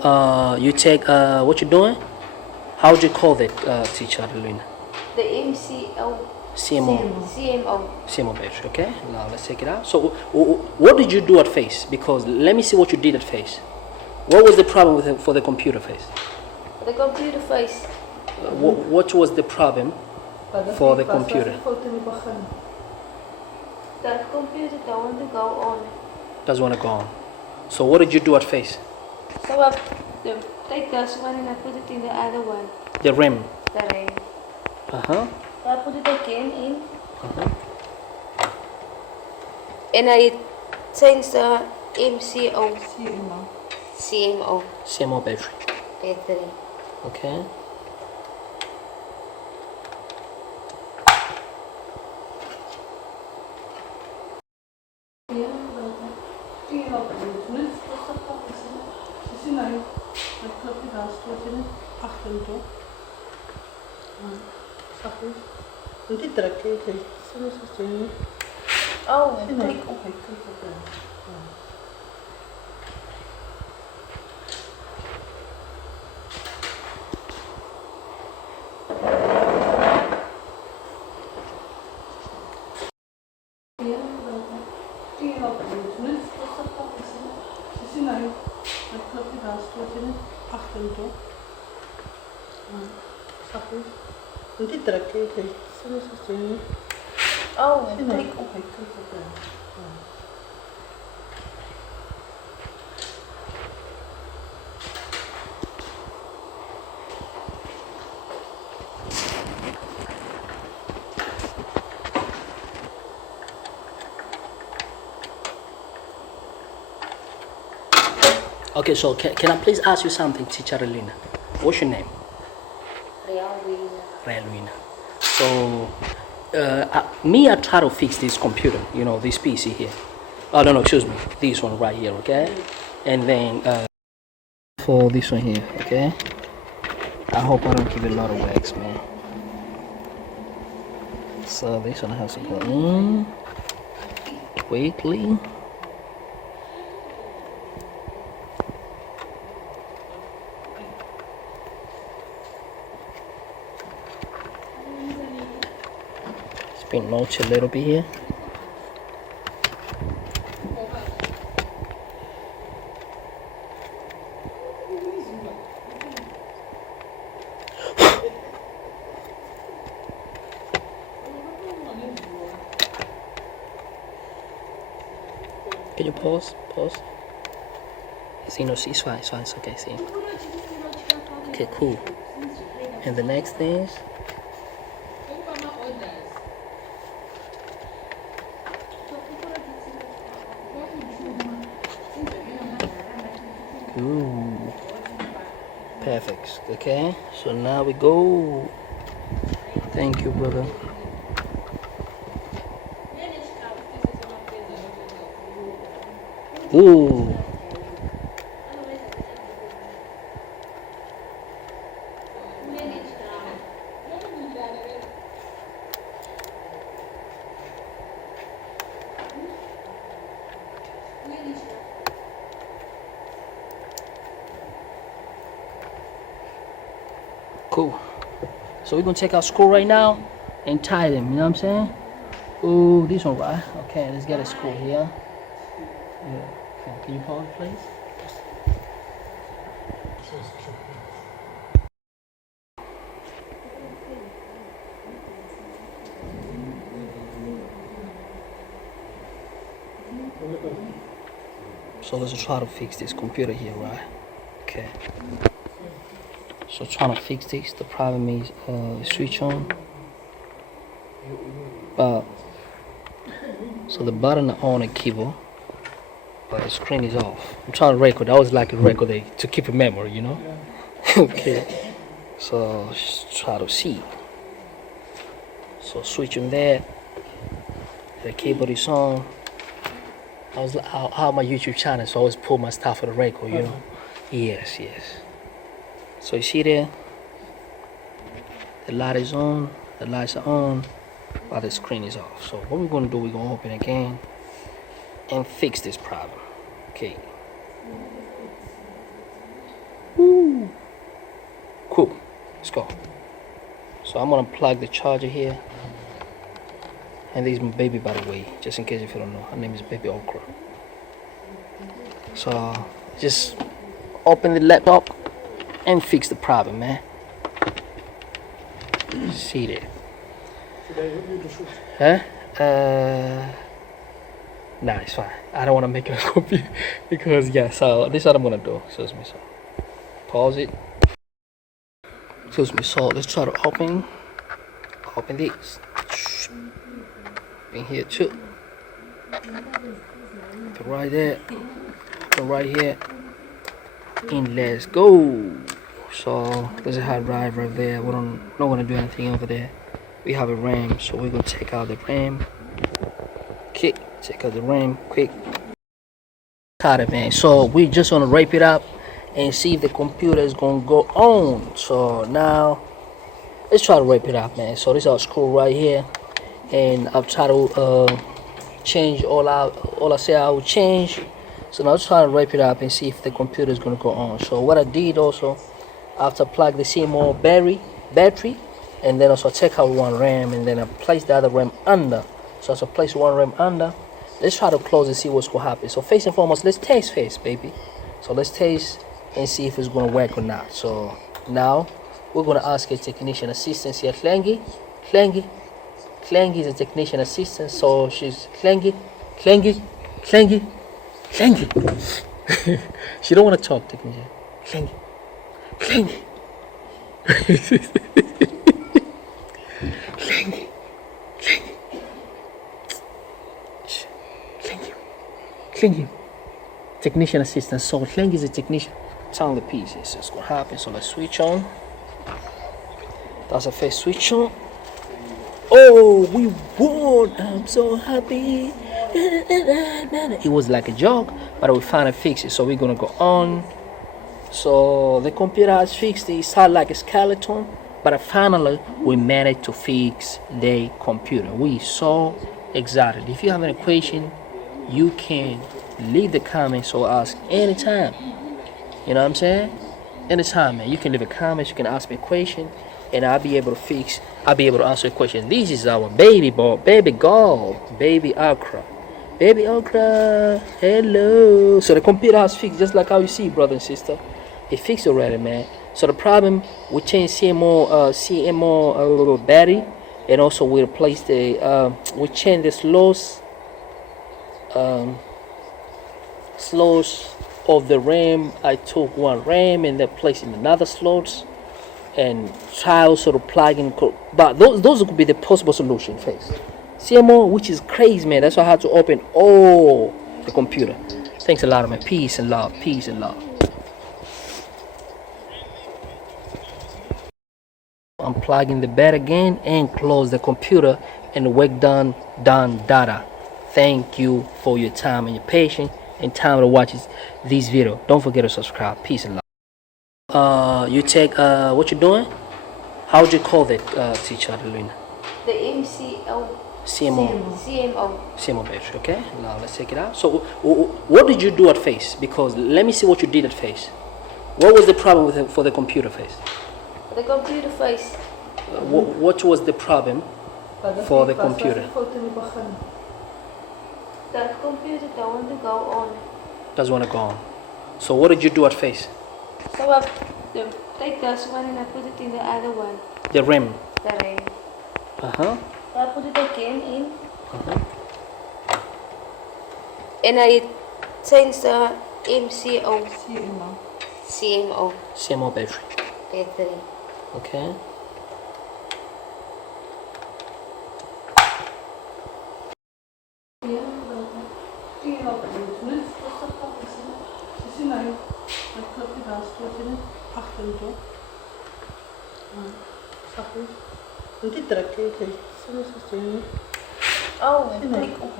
You take what you doing? How would you call that, teacher Luna? The MCO. CMO. CMO. CMO batch. Okay. Now let's take it out. So, what did you do at face? Because let me see what you did at face. What was the problem with for the computer face? The computer face. What was the problem for the computer? That computer don't want to go on. Doesn't want to go on. So what did you do at face? So I take this one and I put it in the other one. The RAM. The RAM. Uh-huh. So I put it again in. Uh-huh. And I change the MCO. CMO. CMO battery. Battery. Okay. Nanti terakhir sini sini. Oh, Sini. click. Okay, klik op daar. Nanti terakhir sini sini. Oh, Sini. click. Okay, klik op daar. Okay. So can I please ask you something, teacher Lina? What's your name? Real wheel. Realwina. So, me, I try to fix this computer, this PC here. Oh, no, excuse me. This one right here, okay? And then, for this one here, okay? I hope I don't give it a lot of wax, man. So, this one has to go in quickly. Spin notch a little bit here. Can you pause? Pause. See, no, it's fine, it's okay, see. Okay, cool. And the next thing is, ooh, perfect. Okay, so now we go. Thank you, brother. Ooh. Cool. So we're gonna take our screw right now and tie them, you know what I'm saying? Ooh, this one right. Okay, let's get a screw here. Yeah. Okay. Can you pause, please? So let's try to fix this computer here, right? Okay. So trying to fix this. The problem is switch on. So the button on the keyboard, but the screen is off. I'm trying to record. I was like a record to keep a memory, you know. Okay. So let's try to see. So switch on there. The keyboard is on. I was how my YouTube channel, so I always pull my stuff for the record, you know. Yes. So you see there, the light is on, the lights are on, while the screen is off. So what we're gonna do, we're gonna open again and fix this problem. Okay. Let's go. So I'm gonna plug the charger here. And this is my baby, by the way, just in case if you don't know. Her name is Baby Okra. So just open the laptop and fix the problem, man. See there. Should I help you to shoot? Huh? Nah, it's fine. I don't want to make a copy because yeah. So this is what I'm gonna do. Excuse me. So pause it. Excuse me. So let's try to open this. In here too. Put right there. Put right here. And let's go. So there's a hard drive right there. We don't not gonna do anything over there. We have a RAM, so we're gonna take out the RAM. Okay, take out the RAM quick. Got it, man. So we just gonna wrap it up and see if the computer is gonna go on. So now let's try to wrap it up, man. So this is our screw right here, and I'll try to change all I say I will change. So now let's try to wrap it up and see if the computer is gonna go on. So what I did also, after plug the CMO battery, and then also take out one RAM, and then I place the other RAM under. So I place one RAM under. Let's try to close and see what's gonna happen. So first and foremost, let's test first, baby. So let's test and see if it's gonna work or not. So now we're gonna ask a technician assistant here, Clangy. Clangy is a technician assistant, so she's Clangy. She don't want to talk, technician. Clangy. Clangy. Technician assistant. So Clangy is a technician. Turn the pieces. It's gonna happen. So let's switch on. That's a first switch on. Oh, we won! I'm so happy. It was like a joke, but we finally fixed it. So we're gonna go on. So the computer has fixed it. It started like a skeleton, but finally we managed to fix the computer. We saw exactly. If you have any question, you can leave the comments or ask anytime. You know what I'm saying? Anytime, man. You can leave a comment. You can ask me a question, and I'll be able to answer a question. This is our baby boy, baby girl, baby Okra. Baby Okra, hello. So the computer has fixed, just like how you see, brother and sister. It fixed already, man. So the problem, we changed CMO battery, and also we replaced the, we changed the slots of the RAM. I took one RAM and then placed in another slots, and try also to plug in. But those could be the possible solution first. CMO, which is crazy, man. That's why I had to open all the computer. Thanks a lot, man. Peace and love. Peace and love. I'm plugging the bed again and close the computer, and the work done data. Thank you for your time and your patience and time to watch this video. Don't forget to subscribe. Peace and love. You take what you're doing? How would you call that, teacher Adelina? The MCO. CMO battery. Okay. Now let's take it out. So what did you do at face? Because let me see what you did at face. What was the problem with it for the computer face? The computer face. What was the problem for the computer? That computer don't want to go on. Doesn't want to go on. So what did you do at face? So I take this one and I put it in the other one. The RAM. The RAM. So I put it again in. And I changed the CMO battery. battery. Okay. Niet trekken, oké. Oh, Oké, klik op.